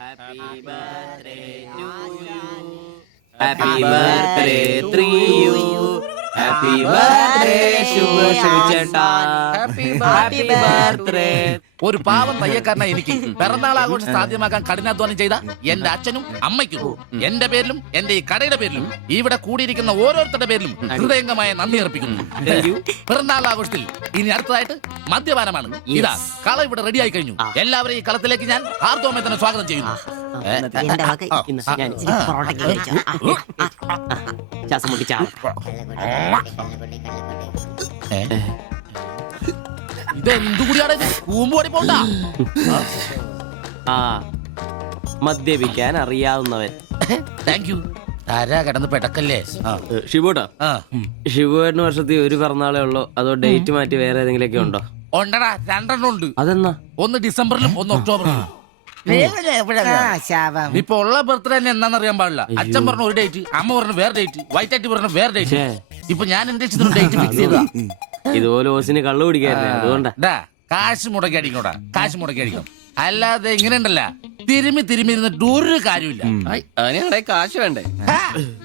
Happy birthday to you. Happy birthday to you. Happy birthday ശുഭചേട്ടാ. Happy birthday. ഒരു പാവം തയ്യക്കാരനായി എനിക്ക് പിറന്നാൾ ആഘോഷം സാധ്യമാക്കാൻ കഠിനാധ്വാനം ചെയ്ത എന്റെ അച്ഛനും അമ്മയ്ക്കും എന്റെ പേരിലും എന്റെ ഈ കടയുടെ പേരിലും ഇവിടെ കൂടിയിരിക്കുന്ന ഓരോരുത്തരുടെ പേരിലും ഹൃദയംഗമായ നന്ദി അർപ്പിക്കുന്നു. പിറന്നാൾ ആഘോഷത്തിൽ ഇനി അടുത്തതായിട്ട് മദ്യപാനമാണ്. ഇതാ കള ഇവിടെ റെഡിയായി കഴിഞ്ഞു. എല്ലാവരെയും ഈ കളത്തിലേക്ക് ഞാൻ ഹാർദവമായി തന്നെ സ്വാഗതം ചെയ്യുന്നു. ഇതെന്തുകൂടിയാണ് കൂമ്പുപടി പോണ്ട. മദ്യപിക്കാൻ അറിയാവുന്നവൻ. Thank you. ആരാ കിടന്ന് പെടക്കല്ലേ ഷിബുട്ടാ. ഷിബുവേട്ടന് വർഷത്തിൽ ഒരു പിറന്നാളേ ഉള്ളൂ, അതോ ഡേറ്റ് മാറ്റി വേറെ ഏതെങ്കിലുമൊക്കെ ഉണ്ടോ? ഉണ്ടടാ, രണ്ടെണ്ണം ഉണ്ട്. അതെന്നാ? ഒന്ന് ഡിസംബറിലും ഒന്ന് ഒക്ടോബറിലും. ഇപ്പൊ ഉള്ള ബർത്ത്ഡേ തന്നെ എന്നാന്നറിയാൻ പാടില്ല. അച്ഛൻ പറഞ്ഞ ഒരു ഡേറ്റ്, അമ്മ പറഞ്ഞ വേറെ ഡേറ്റ്, വൈറ്റായിട്ട് പറഞ്ഞ വേറെ ഡേറ്റ്. ഇപ്പൊ ഞാൻ എന്റെ ഡേറ്റ് ഫിക്സ് ചെയ്താ. ഇതുപോലെ ഓസിന് കള്ളു പിടിക്കായിരുന്നു, അതുകൊണ്ടാ. കാശ് മുടക്കി അടിക്കണോടാ, കാശ് മുടക്കി അടിക്കണം. അല്ലാതെ ഇങ്ങനെ ഉണ്ടല്ല തിരുമ്മി ഇരുന്നിട്ട് ഒരു കാര്യമില്ല. കാശ് വേണ്ടേ?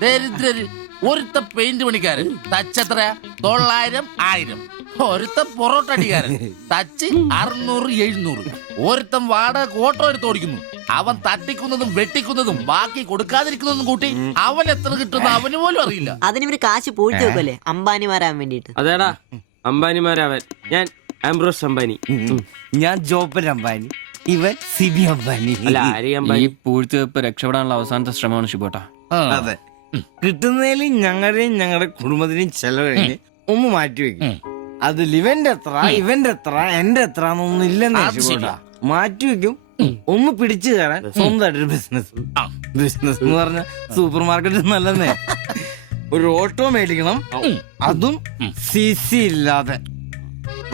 ദരിദ്രര്. ഒരുത്ത പെയിന്റ് പണിക്കാരൻ തച്ചെത്ര 900, 1000. ഒരുത്തൻ പൊറോട്ട അടിക്കാരൻ തച്ച് 600, 700. ഒരുത്തൻ വാടക ഓട്ടോ എടുത്ത് ഓടിക്കുന്നു. അവൻ തട്ടിക്കുന്നതും വെട്ടിക്കുന്നതും ബാക്കി കൊടുക്കാതിരിക്കുന്നതും കൂട്ടി അവൻ എത്ര കിട്ടുന്ന അവന് പോലും അറിയില്ല. അതിനിവര് കാശ് പൂഴ്ത്തി വെക്കല്ലേ അംബാനിമാരാൻ വേണ്ടിട്ട്. അതേടാ, അംബാനിമാരാവൻ. ഞാൻ ആംബ്രോസ് അംബാനി. ഞാൻ ജോപ്പൻ അംബാനി. ഇവൻ സിബി അംബാനി. അല്ല, ആര്യ അംബാനി. ഈ പൂഴ്ത്തിവെപ്പ് രക്ഷപ്പെടാനുള്ള അവസാനത്തെ ശ്രമമാണ് ഷിബോട്ടാ. അതെ, കിട്ടുന്നതിൽ ഞങ്ങളുടെയും ഞങ്ങളുടെ കുടുംബത്തിന്റെയും ചെലവ് കഴിഞ്ഞ് ഒന്ന് മാറ്റി വെക്കും. അതിൽ ഇവന്റെ എത്ര, ഇവന്റെ എത്ര, എന്റെ എത്ര എന്നൊന്നും ഇല്ലെന്ന് മാറ്റി വെക്കും. ഒന്ന് പിടിച്ചു കയറാൻ സ്വന്തമായിട്ടൊരു ബിസിനസ്. ബിസിനസ് എന്ന് പറഞ്ഞ സൂപ്പർ മാർക്കറ്റ് നല്ലതേ. ഒരു ഓട്ടോ മേടിക്കണം, അതും CC ഇല്ലാതെ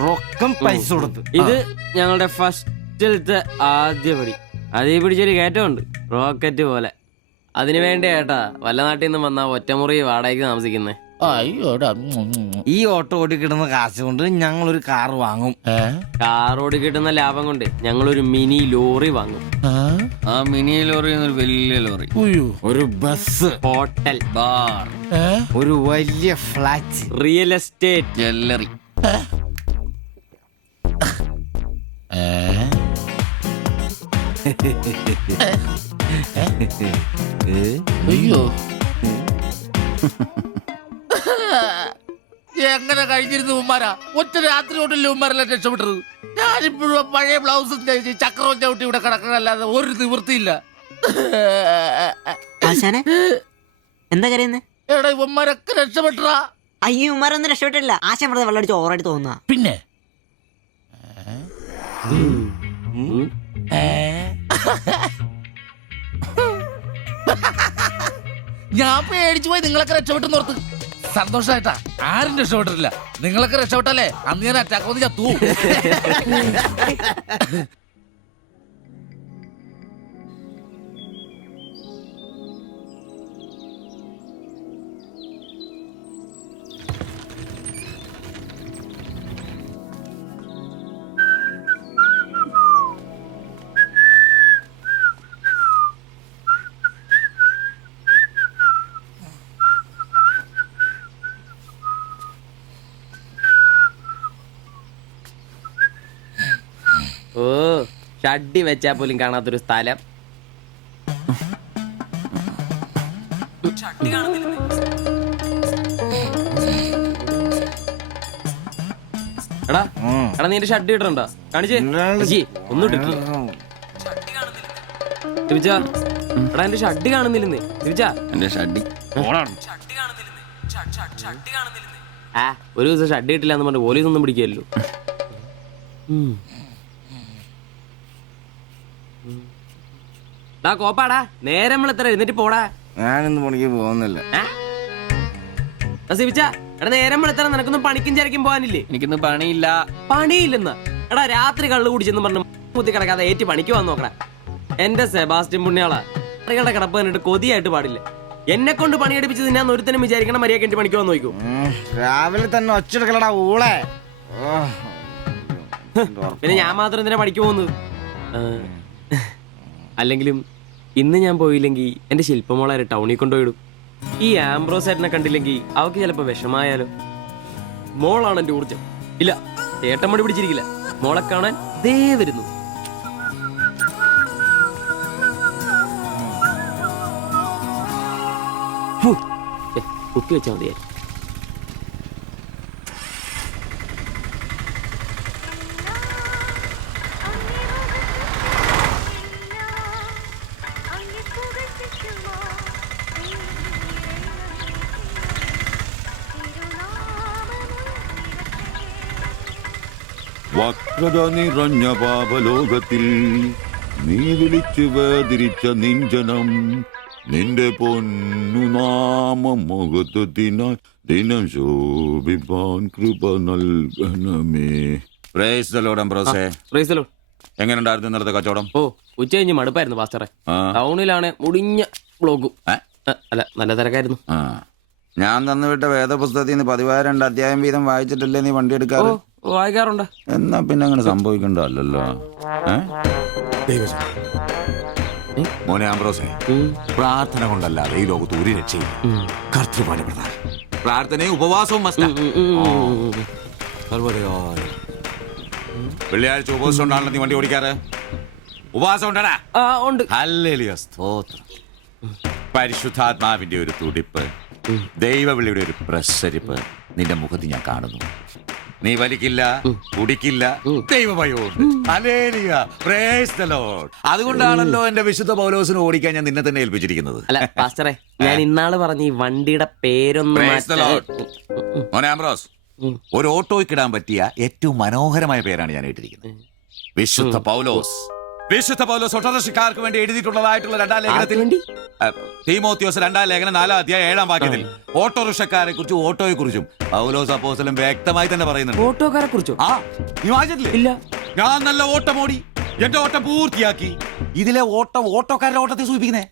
റൊക്കം പൈസ കൊടുത്ത്. ഇത് ഞങ്ങളുടെ ഫസ്റ്റിലത്തെ ആദ്യ പടി. അതീ പിടിച്ചൊരു കയറ്റമുണ്ട്, റോക്കറ്റ് പോലെ. അതിനു വേണ്ടി ഏട്ടാ വല്ല നാട്ടിൽ നിന്ന് വന്നാ ഒറ്റമുറി വാടകയ്ക്ക് താമസിക്കുന്നേ. അയ്യോടാ. ഈ ഓട്ടോ ഓടി കിട്ടുന്ന കാശ് കൊണ്ട് ഞങ്ങളൊരു കാർ വാങ്ങും. കാർ ഓടി കിട്ടുന്ന ലാഭം കൊണ്ട് ഞങ്ങളൊരു മിനി ലോറി വാങ്ങും. ആ മിനി ലോറി എന്നൊരു വലിയ ലോറി, ഒരു ബസ്, ഹോട്ടൽ, ബാർ, ഒരു വലിയ ഫ്ലാറ്റ്, റിയൽ എസ്റ്റേറ്റ്, ജ്വല്ലറി. അയ്യോ, എങ്ങനെ കഴിഞ്ഞിരുന്നു ഉമ്മാരാ? ഒറ്റ രാത്രി കൊണ്ടല്ലേ ഉമ്മാരെല്ലാം രക്ഷപ്പെട്ടത്. ഞാനിപ്പോഴും പഴയ ബ്ലൗസും ചക്രവും ചവിട്ടി ഇവിടെ കിടക്കണല്ലാതെ ഒരു നിവൃത്തിയില്ല. ആശാനെ എന്താ കരയുന്നേ? എടാ, ഉമ്മാരൊക്കെ രക്ഷപ്പെട്ടടാ. അയ്യോ, ഉമ്മാരൊന്നും രക്ഷപ്പെട്ടില്ല. ആശാൻ വെറുതെ വെള്ളം അടിച്ച് ഓവറായിട്ട് തോന്നുക. പിന്നെ ഞാൻ പേടിച്ചു പോയി. നിങ്ങളൊക്കെ രക്ഷപ്പെട്ടെന്ന് ഓർത്ത് സന്തോഷായിട്ടാ. ആരും രക്ഷപ്പെട്ടിട്ടില്ല. നിങ്ങളൊക്കെ രക്ഷപ്പെട്ടല്ലേ അന്ന് ഞാൻ അറ്റാക്ക് വന്ന് ചത്തു. ഓ, ഷഡ്ഡി വെച്ചാ പോലും കാണാത്തൊരു സ്ഥലം. എടാ എടാ, നീ എന്റെ ഷഡ്ഡി ഇട്ടിട്ടുണ്ടോ? കാണിച്ചേ. ഒന്നും എടാ, എന്റെ ഷഡ്ഡി കാണുന്നില്ലെന്ന്. എന്റെ ഷഡ്ഡി ഒരു ദിവസം ഷഡ്ഡി ഇട്ടില്ല എന്ന് പറഞ്ഞ പോലീസ് ഒന്നും പിടിക്കല്ലോ. കോപ്പാടാ, നേരം എത്ര എഴുന്നേറ്റ് പോടാ. ഞാനൊന്നും പണിക്ക് പോകുന്നില്ല. എടാ, നേരം എത്ര നിനക്കൊന്നും പണിക്കും ചരക്കും പോകാനില്ലേ? എനിക്കൊന്നും പണിയില്ല. പണിയില്ലെന്ന്? എടാ, രാത്രി കള്ളു കുടിച്ചെന്ന് പറഞ്ഞ് കുത്തി കിടക്കാതെ ഏറ്റി പണിക്ക് വന്ന് നോക്കടാ. എന്റെ സെബാസ്റ്റ്യൻ പുണ്യാളാ, കറികളുടെ കിടപ്പ് കണ്ടിട്ട് കൊതിയായിട്ട് പാടില്ല. എന്നെ കൊണ്ട് പണിയെടുപ്പിച്ച് തിന്നാൻ ഒരുത്തനും വിചാരിക്കണം മര്യാദ എന്റെ പണിക്ക് വന്ന് നോക്കൂ. രാവിലെ തന്നെ ഒച്ചെടുക്കലടാ ഊളെ. പിന്നെ ഞാൻ മാത്രം എന്തിനാ പണിക്ക് പോകുന്നത്? അല്ലെങ്കിലും ഇന്ന് ഞാൻ പോയില്ലെങ്കിൽ എന്റെ ശില്പമോളെ ടൗണിൽ കൊണ്ടുപോയിടും. ഈ ആംബ്രോസ് ഏട്ടനെ കണ്ടില്ലെങ്കിൽ അവക്ക് ചിലപ്പോ വിഷമായാലോ. മോളാണ് എന്റെ ഊർജം. ഇല്ല, ചേട്ടൻ മടി പിടിച്ചിരിക്കില്ല. മോളെ കാണാൻ ദേ വരുന്നു. കുത്തി വെച്ചാൽ മതിയായി. വക്രത നിറഞ്ഞ പാപലോകത്തിൽ നീ വിളിച്ചു വേദിരിച്ച നിഞ്ചനം നിന്റെ പൊന്നു നാമം മുഖത്തിനായി ദിനം ശോഭിപ്പാൻ കൃപ നൽകണമേ. പ്രൈസ് ദി ലോർഡ് അംബ്രോസേ. Praise the Lord. എങ്ങനെയുണ്ടായിരുന്നു ഇന്നലത്തെ കച്ചവടം? ഓ, ഉച്ച കഴിഞ്ഞ് മടുപ്പായിരുന്നു പാസ്റ്ററെ. ആ. ടൗണിലാണ് മുടിഞ്ഞ ബ്ലോഗും. അല്ല, നല്ല തിരക്കായിരുന്നു. ആ, ഞാൻ തന്നുവിട്ട വേദപുസ്തകത്തിൽ നിന്ന് 12 അധ്യായം വീതം വായിച്ചിട്ടല്ലേ നീ വണ്ടി എടുക്കാറ്? വായിക്കാറുണ്ട്. എന്നാ പിന്നെ അങ്ങനെ സംഭവിക്കണ്ടല്ലോ. മോനെ ആംബ്രോസേ, പ്രാർത്ഥന കൊണ്ടല്ലാതെ ഈ ലോകത്ത് ഒരു രക്ഷയില്ല. കർത്തൃപാല പ്രധാനം. പ്രാർത്ഥനയും ഉപവാസവും മസ്റ്റാ. വെള്ളിയാഴ്ച ഉപവാസം ഉണ്ടാണല്ലോ നീ വണ്ടി ഓടിക്കാറ്. ഉപവാസം ഉണ്ടടാ? ഉണ്ട്. ഹല്ലേലൂയ, സ്തോത്രം. പരിശുദ്ധാത്മാവിന്റെ ഒരു തുടിപ്പ്, ദൈവവിളിയുടെ ഒരു പ്രസരിപ്പ് നിന്റെ മുഖത്ത് ഞാൻ കാണുന്നു. നീ വലിക്കില്ല, കുടിക്കില്ല, ദൈവഭയമുണ്ട്. Hallelujah, praise the Lord. അതുകൊണ്ടാണല്ലോ എന്റെ വിശുദ്ധ പൗലോസിനെ ഓടിക്കാൻ ഞാൻ നിന്നെ തന്നെ ഏൽപ്പിച്ചിരിക്കുന്നത്. അല്ല പാസ്റ്ററെ, ഞാൻ ഇന്നാള് പറഞ്ഞ ഈ വണ്ടിയുടെ പേരൊന്നും Praise the Lord. മോനെ ആംബ്രോസ്, ഒരു ഓട്ടോയ്ക്കിടാൻ പറ്റിയ ഏറ്റവും മനോഹരമായ പേരാണ് ഞാൻ ഇട്ടിരിക്കുന്നത്. വിശുദ്ധ പൗലോസ്. വിശുദ്ധ പൗലോസ് ഓട്ടോറിക്ഷക്കാർക്ക് വേണ്ടി എഴുതിയിട്ടുള്ളതായിട്ടുള്ള 2-ാം ലേഖനത്തിൽ, തീമോത്തിയോസ് 2-ാം ലേഖനം 4-ാം അധ്യായം 7-ാം വാക്യത്തിൽ ഓട്ടോറിക്ഷക്കാരെ കുറിച്ചും ഓട്ടോയെ കുറിച്ചും പൗലോസ് അപ്പോസ്തലൻ വ്യക്തമായി തന്നെ പറയുന്നുണ്ട്. ഓട്ടോക്കാരെ കുറിച്ചോ? ആ, നീ വായിച്ചിട്ടില്ലേ? ഇല്ല. ഞാൻ നല്ല ഓട്ടം ഓടി, എന്റെ ഓട്ടം പൂർത്തിയാക്കി. ഇതിലെ ഓട്ടം ഓട്ടോക്കാരുടെ ഓട്ടത്തെ സൂചിപ്പിക്കുന്നേ.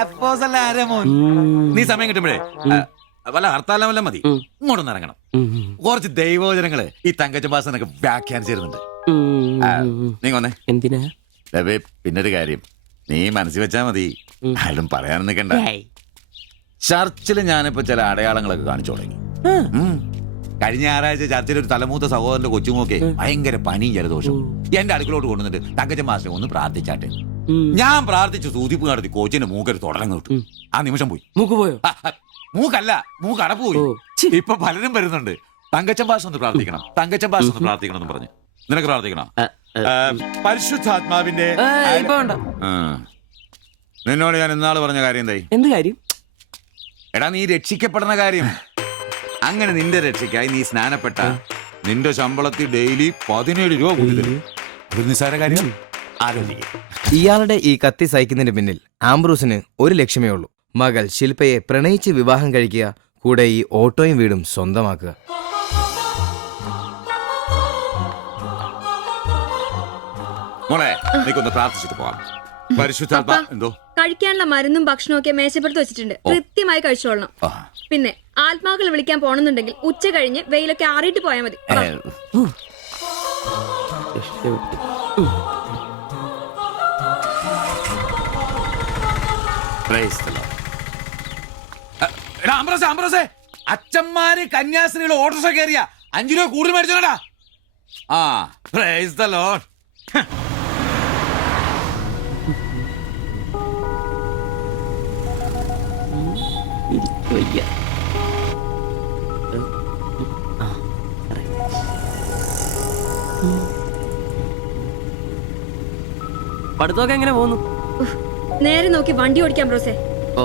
അപ്പോസ്തലൻ ആരാ മോൻ? നീ സമയം കിട്ടുമ്പോഴേ വല്ല ഹർത്താലം വല്ല മതി, ഇങ്ങോട്ടൊന്ന് ഇറങ്ങണം. കുറച്ച് ദൈവവചനങ്ങള് ഈ തങ്കച്ചമ്പാസനൊക്കെ വ്യാഖ്യാനിച്ചിരുന്നുണ്ട്. നീ വന്നേ. എന്തിനാ? പിന്നൊരു കാര്യം നീ മനസ്സിൽ വെച്ചാ മതി, ആരും പറയാൻ നിൽക്കണ്ട. ചർച്ചിൽ ഞാനിപ്പോ ചില അടയാളങ്ങളൊക്കെ കാണിച്ചു തുടങ്ങി. കഴിഞ്ഞ ഞായറാഴ്ച ചർച്ചിൽ ഒരു തലമൂത്ത സഹോദരന്റെ കൊച്ചുമോക്കെ ഭയങ്കര പനിയും ജലദോഷവും എന്റെ അടുക്കളോട്ട് കൊണ്ടുവന്നിട്ട് തങ്കച്ചൻ മാസ്റ്റർ ഒന്ന് പ്രാർത്ഥിച്ചാട്ടെ. ഞാൻ പ്രാർത്ഥിച്ചു, സൂതിപ്പ് നടത്തി കോച്ചിന്റെ മൂക്കൊരു തുടങ്ങി കിട്ടും. ആ നിമിഷം പോയി. മൂക്ക് പോയോ? മൂക്കല്ല, മൂക്ക് അടപ്പ് പോയി. ഇപ്പൊ പലരും വരുന്നുണ്ട്, തങ്കച്ചൻ ഭാഷ ഒന്ന് പ്രാർത്ഥിക്കണം, തങ്കച്ചൻ ഭാഷ ഒന്ന് പ്രാർത്ഥിക്കണം എന്ന് പറഞ്ഞു. നിനക്ക് പ്രാർത്ഥിക്കണം? പരിശുദ്ധാത്മാവിന്റെ നിന്നോട് ഞാൻ ഇന്നാള് പറഞ്ഞ കാര്യം എന്തായി? എന്ത് കാര്യം? എടാ, നീ രക്ഷിക്കപ്പെടുന്ന കാര്യം. അങ്ങനെ നിന്റെ രക്ഷയ്ക്കായി നീ സ്നാനപ്പെട്ട നിന്റെ ശമ്പളത്തിൽ ഡെയിലി 17 രൂപ കൂടി തരും. ഒരു നിസ്സാര കാര്യം ആലോചിക്കും. ഇയാളുടെ ഈ കത്തി സഹിക്കുന്നതിന് പിന്നിൽ ആംബ്രൂസിന് ഒരു ലക്ഷ്യമേ ഉള്ളൂ: മകൾ ശില്പയെ പ്രണയിച്ച് വിവാഹം കഴിക്കുക, കൂടെ ഈ ഓട്ടോയും വീടും സ്വന്തമാക്കുക. മോളെ, നീക്കൊന്ന് പ്രാർത്ഥിച്ചിട്ട് പോവാം. പരിശുദ്ധാത്മാ എന്തോ കഴിക്കാനുള്ള മരുന്നും ഭക്ഷണവും ഒക്കെ മേശപ്പുറത്ത് വെച്ചിട്ടുണ്ട്. കൃത്യമായി കഴിച്ചോളണം. പിന്നെ ആത്മാക്കൾ വിളിക്കാൻ പോണെന്നുണ്ടെങ്കിൽ ഉച്ച കഴിഞ്ഞ് വെയിലൊക്കെ ആറിയിട്ട് പോയാൽ മതി. അച്ഛന്മാര് കന്യാസ്ത്രീകൾ ഓട്ടോറിക്ഷ കയറിയ 5 രൂപ കൂടുതൽ മേടിച്ചോടാ. ആ, പ്രൈസ് ദി ലോർഡ്. പഠിത്തമൊക്കെ എങ്ങനെ പോകുന്നു? നേരെ നോക്കി വണ്ടി ഓടിക്കാം ബ്രോസേ. ഓ,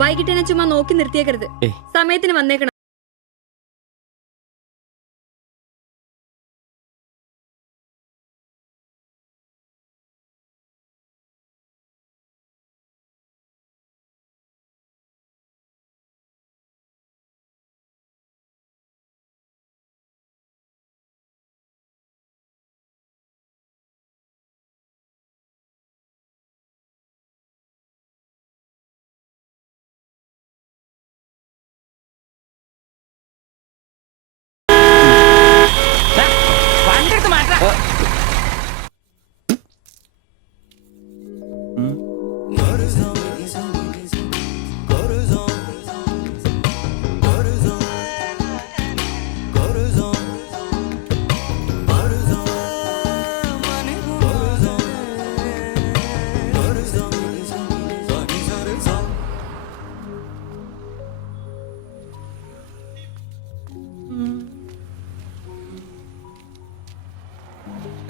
വൈകിട്ട് എന്നെ ചുമ്മാ നോക്കി നിർത്തിയേക്കരുത്. സമയത്തിന് വന്നേക്കണം.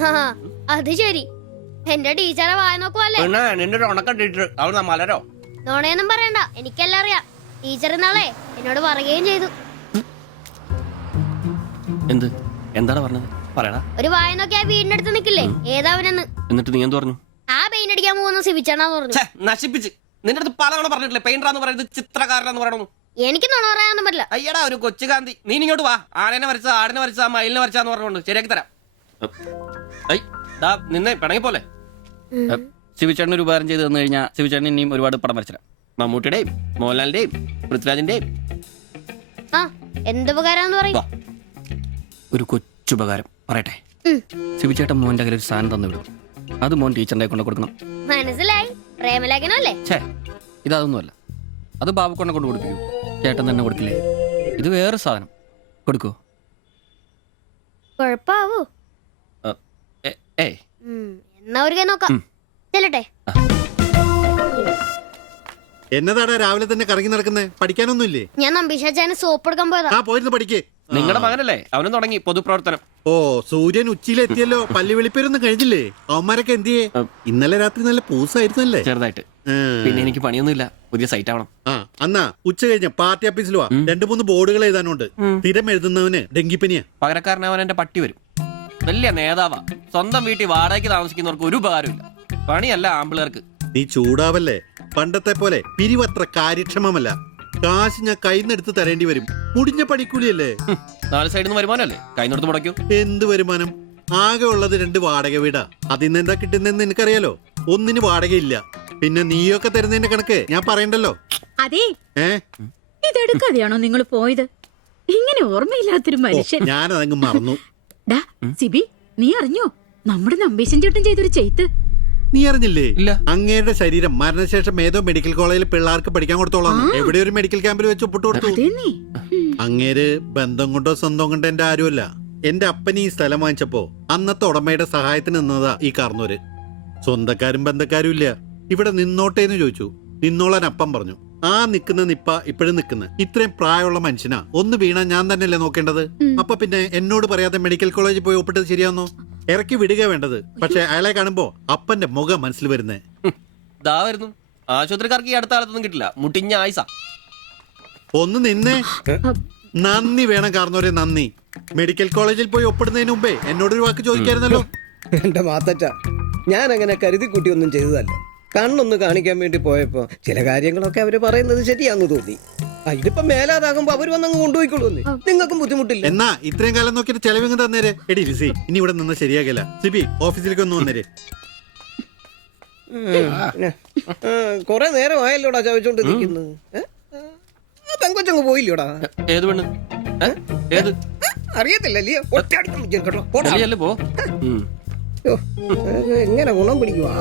ആ, അത് ശരി. എന്റെ ടീച്ചറെ വായ നോക്കുവല്ലേ? പിന്നെ നിന്റെ ഒരു ഉണക്കം ടീച്ചർ അവൾ മലരോ നോണയൊന്നും പറയണ്ട, എനിക്കെല്ലാം അറിയാം. ടീച്ചർ ഇന്നാളെ എന്നോട് പറയുകയും ചെയ്തു. എന്ത് എന്താണ് പറഞ്ഞത് പറയടാ. ഒരു വായ നോക്കി ആ വീടിന്റെ അടുത്ത് നിക്കില്ലേ, ഏതാവനെന്ന്. എന്നിട്ട് നീ എന്ത് പറഞ്ഞു? ആ പെയിന്റ് അടിക്കാൻ പോകുന്ന സിബിച്ചാണെന്ന് പറഞ്ഞു. നശിപ്പിച്ച് നിന്റെ അടുത്ത് പലതവണ പറഞ്ഞിട്ടില്ലേ പെയിന്ററാന്ന് പറയുന്നത് ചിത്രകാരനാന്ന് പറയണു. എനിക്ക് നുണ പറയാനൊന്നും പറ്റില്ല. അയ്യടാ ഒരു കൊച്ചു കാന്തി നീ ഇങ്ങോട്ട് വാ. ആനനെ വരച്ച ആടിനെ വരച്ച മയിലിനെ വരച്ചാന്ന് പറഞ്ഞുകൊണ്ട് ശരിയാക്കി തരാം. നിന്നെ പിണങ്ങി പോലെ ശിവചേട്ടൻ ഒരു ഉപകാരം ചെയ്ത് തന്നു കഴിഞ്ഞാൽ ശിവചേട്ടൻ ഇനിയും ഒരുപാട് പടം വരച്ചിടാം. മമ്മൂട്ടിയുടെയും മോഹൻലാലിന്റെയും പൃഥ്വിരാജിന്റെയും. ആ, എന്തുപകാരാന്ന് പറയും. വാ, ഒരു കൊച്ചുപകാരം പറയട്ടെ. ശിവചേട്ടൻ മോന്റെ കയ്യിൽ ഒരു സാധനം തന്നു വിടും. അത് മോൻ ടീച്ചറിന്റെ കൊണ്ട് കൊടുക്കണം. മനസ്സിലായി, പ്രേമലേഖനല്ലേ? ഛേ, ഇതൊന്നുമല്ല. അത് ബാബുക്കൊണ്ടെ കൊണ്ട് കൊടുപ്പിക്കൂ. ചേട്ടൻ തന്നെ കൊടുക്കില്ലേ? ഇത് വേറെ സാധനം. കൊടുക്കൂ. കൊഴപ്പാവൂ. ഏയ് എന്നാ ഒരു കൈ നോക്കാം. ചെല്ലട്ടെ. എന്നതാടാ രാവിലെ തന്നെ കറങ്ങി നടക്കുന്നേ? പഠിക്കാനൊന്നുമില്ലേ? ഞാൻ നമ്പീശാച്ചാന് സോപ്പ് എടുക്കാൻ പോയതാ. ആ, പോയിരുന്നു പഠിക്കേ. നിങ്ങളുടെ മകനല്ലേ അവനും തുടങ്ങി പൊതുപ്രവർത്തനം. ഓ, സൂര്യൻ ഉച്ചയിലെത്തിയല്ലോ. പല്ലി വെളിപ്പേരൊന്നും കഴിഞ്ഞില്ലേ? അവന്മാരൊക്കെ എന്തിയേ? ഇന്നലെ രാത്രി നല്ല പൂസായിരുന്നല്ലേ? ചെറുതായിട്ട്. പിന്നെ എനിക്ക് പണിയൊന്നുമില്ല. പുതിയ സൈറ്റ് ആവണം. ആ, അന്നാ ഉച്ച കഴിഞ്ഞ പാർട്ടി ഓഫീസിൽ വാ. 2-3 ബോർഡുകൾ എഴുതാനുണ്ട്. സ്ഥിരം എഴുതുന്നവന് ഡെങ്കിപ്പനിയാ. പകരക്കാരനവൻ എന്റെ പട്ടി വരും. വലിയ നേതാവാ. സ്വന്തം വീട്ടിൽ വാടകയ്ക്ക് താമസിക്കുന്നവർക്ക് ഒരു ഉപകാരമില്ല. പണിയല്ല ആമ്പിളേർക്ക്. നീ ചൂടാവല്ലേ. പണ്ടത്തെ പോലെ പിരിവത്ര കാര്യക്ഷമമല്ല. കാശ് ഞാൻ കൈന്നെടുത്ത് തരേണ്ടി വരും. മുടിഞ്ഞ പണിക്കൂലിയല്ലേ? 4 സൈഡിൽ നിന്ന് വരുമാനമല്ലേ കൈനോടത്ത് മുടക്കൂ. എന്ത് വരുമാനം? ആകെ ഉള്ളത് 2 വാടക വീടാ. അതിന്ന് എന്താ കിട്ടുന്നതെന്ന് നിനക്കറിയാലോ. ഒന്നിന് വാടകയില്ല. പിന്നെ നീയൊക്കെ തരുന്നതിന്റെ കണക്ക് ഞാൻ പറയണ്ടല്ലോ. അതെ, ഏ, ഇതെടുക്കാതെയാണോ നിങ്ങൾ പോയത്? ഇങ്ങനെ ഓർമ്മയില്ലാത്തൊരു മനുഷ്യൻ. ഞാനതങ്ങ് മറന്നു. ഡാ സിബി, നീ അറിഞ്ഞോ നമ്മുടെ നമ്പീശൻ ചേട്ടൻ ചെയ്തൊരു ചെയ്ത്ത്? നീ അറിഞ്ഞില്ലേ? ഇല്ല. അങ്ങേരുടെ ശരീരം മരണശേഷം ഏതോ മെഡിക്കൽ കോളേജിൽ പിള്ളേർക്ക് പഠിക്കാൻ കൊടുത്തോളാം. എവിടെ ഒരു മെഡിക്കൽ ക്യാമ്പിൽ വെച്ച് ഒപ്പിട്ട് കൊടുത്തു. അതേന്നേ. അങ്ങേര് ബന്ധം കൊണ്ടോ സ്വന്തം കൊണ്ടോ എന്റെ ആരുമല്ല. എന്റെ അപ്പന് ഈ സ്ഥലം വാങ്ങിച്ചപ്പോ അന്നത്തെ ഉടമയുടെ സഹായത്തിന് നിന്നതാ ഈ കാർന്നൂര്. സ്വന്തക്കാരും ബന്ധക്കാരും ഇല്ല. ഇവിടെ നിന്നോട്ടേന്ന് ചോദിച്ചു. നിന്നോളാൻ അപ്പം പറഞ്ഞു. ആ നിക്കുന്ന നിപ്പ ഇപ്പോഴും നിക്കുന്ന ഇത്രയും പ്രായമുള്ള മനുഷ്യനാ. ഒന്ന് വീണാ ഞാൻ തന്നെയല്ലേ നോക്കേണ്ടത്? അപ്പൊ പിന്നെ എന്നോട് പറയാതെ മെഡിക്കൽ കോളേജിൽ പോയി ഒപ്പിട്ടത് ശരിയാന്നോ? ഇറക്കി വിടുക വേണ്ടത്. പക്ഷെ അയാളെ കാണുമ്പോ അപ്പന്റെ മുഖം മനസ്സിൽ വരുന്നേ. ദാ വരുന്നു. ആശുപത്രിക്കാർക്ക് ഈ അടുത്ത കാലത്തൊന്നും കിട്ടില്ല. മുട്ടിഞ്ഞ ആയിസ. ഒന്ന് നിന്നേ. നന്ദി വേണം കാർന്നോരെ, നന്ദി. മെഡിക്കൽ കോളേജിൽ പോയി ഒപ്പിടുന്നതിന് മുമ്പേ എന്നോടൊരു വാക്ക് ചോദിക്കായിരുന്നല്ലോ. എന്റെ മാത്തച്ച, ഞാൻ അങ്ങനെ കരുതി കൂട്ടി ഒന്നും ചെയ്തതല്ല. കണ്ണൊന്ന് കാണിക്കാൻ വേണ്ടി പോയപ്പോ ചില കാര്യങ്ങളൊക്കെ അവര് പറയുന്നത് ശരിയാന്ന് തോന്നി. ഇതിപ്പോ മേലാതാകുമ്പോ അവര് വന്നങ്ങ് കൊണ്ടുപോയിക്കൊള്ളുന്നേ. നിങ്ങൾക്കും ബുദ്ധിമുട്ടില്ല. എന്നാ ഇത്രയും കാലം നോക്കിയിട്ട് ചെലവിങ് തന്നേരെ. എടി ലിസി, ഇനി ഇവിടെ നിന്ന് ശരിയാകില്ല. സിബി, ഓഫീസിലേക്ക് ഒന്ന് വന്നേരെ. കൊറേ നേരമായല്ലോടാ ചോദിച്ചോണ്ടിരിക്കുന്നു. പെങ്കൊച്ചങ്ങ് പോയില്ലോടാ. ഏത് പെണ്ണ്? ഏത്? അറിയത്തില്ലല്ലേ? ഒറ്റ പോ. എങ്ങനെ ഗുണം പിടിക്കുവാ?